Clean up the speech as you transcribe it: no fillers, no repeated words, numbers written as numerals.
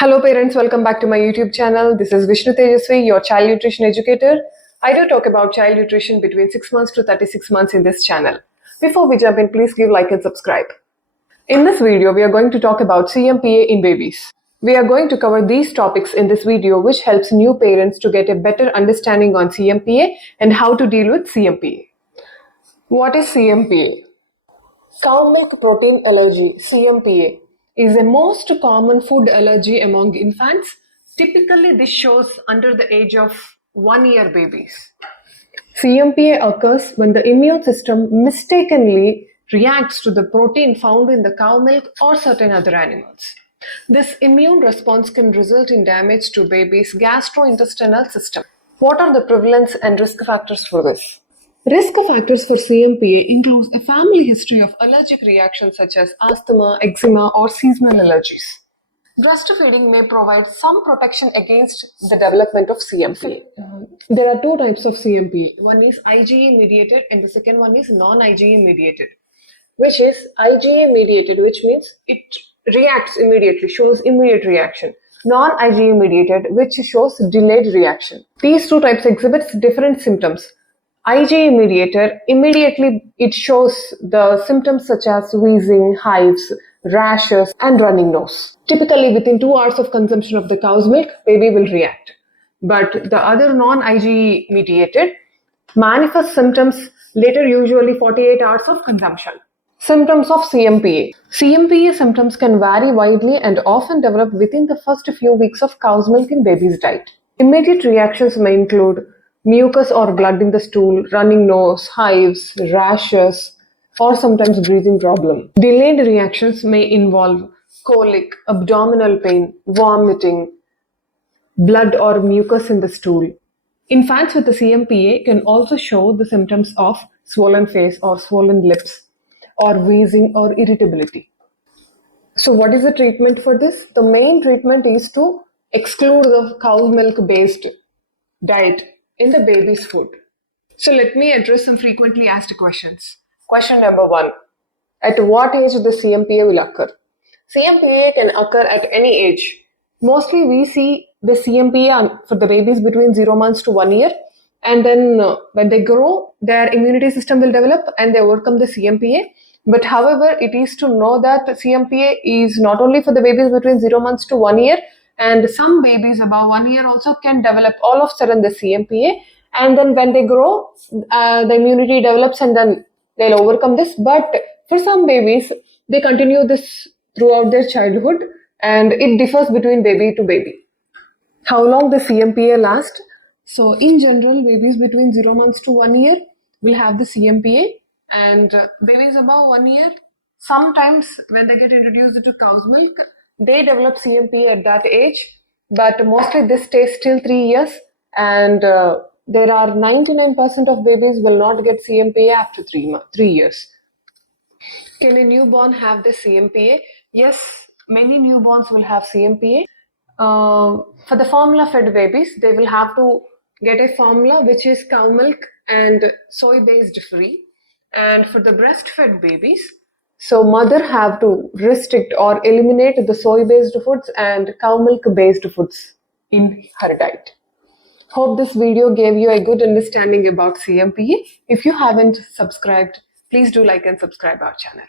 Hello parents, welcome back to my YouTube channel. This is Vishnu Tejaswi, your child nutrition educator. I do talk about child nutrition between 6 months to 36 months in this channel. Before we jump in, please give like and subscribe. In this video, we are going to talk about CMPA in babies. We are going to cover these topics in this video which helps new parents to get a better understanding on CMPA and how to deal with CMPA. What is CMPA? Cow milk protein allergy, CMPA, is the most common food allergy among infants. Typically, this shows under the age of 1 year babies. CMPA occurs when the immune system mistakenly reacts to the protein found in the cow milk or certain other animals. This immune response can result in damage to baby's gastrointestinal system. What are the prevalence and risk factors for this? Risk factors for CMPA includes a family history of allergic reactions such as asthma, eczema, or seasonal allergies. Breastfeeding may provide some protection against the development of CMPA. There are two types of CMPA. One is IgE mediated and the second one is non-IgE mediated. Which is IgE mediated, which means it reacts immediately, shows immediate reaction. Non-IgE mediated, which shows delayed reaction. These two types exhibits different symptoms. IgE mediated, immediately it shows the symptoms such as wheezing, hives, rashes, and running nose. Typically within 2 hours of consumption of the cow's milk, baby will react. But the other non-IgE mediated manifest symptoms later, usually 48 hours of consumption. Symptoms of CMPA. CMPA symptoms can vary widely and often develop within the first few weeks of cow's milk in baby's diet. Immediate reactions may include mucus or blood in the stool, running nose, hives, rashes, or sometimes breathing problem. Delayed reactions may involve colic, abdominal pain, vomiting, blood or mucus in the stool. Infants with the CMPA can also show the symptoms of swollen face or swollen lips, or wheezing or irritability. So what is the treatment for this? The main treatment is to exclude the cow milk based diet in the baby's food. So let me address some frequently asked questions. Question number 1. At what age the CMPA will occur? CMPA can occur at any age. Mostly we see the CMPA for the babies between 0 months to 1 year, and then when they grow, their immunity system will develop and they overcome the CMPA. But however, it is to know that CMPA is not only for the babies between 0 months to 1 year, and some babies above 1 year also can develop all of a sudden the CMPA, and then when they grow, the immunity develops and then they'll overcome this. But for some babies, they continue this throughout their childhood, and it differs between baby to baby. How long the CMPA lasts? So in general, babies between 0 months to 1 year will have the CMPA, and babies above 1 year, sometimes when they get introduced to cow's milk, they develop CMPA at that age, but mostly this stays till 3 years, and there are 99% of babies will not get CMPA after 3 years. Can a newborn have the CMPA? Yes, many newborns will have CMPA. For the formula fed babies, they will have to get a formula which is cow milk and soy based free. And for the breastfed babies, so mother have to restrict or eliminate the soy based foods and cow milk based foods in her diet. Hope this video gave you a good understanding about CMPA. If you haven't subscribed, please do like and subscribe our channel.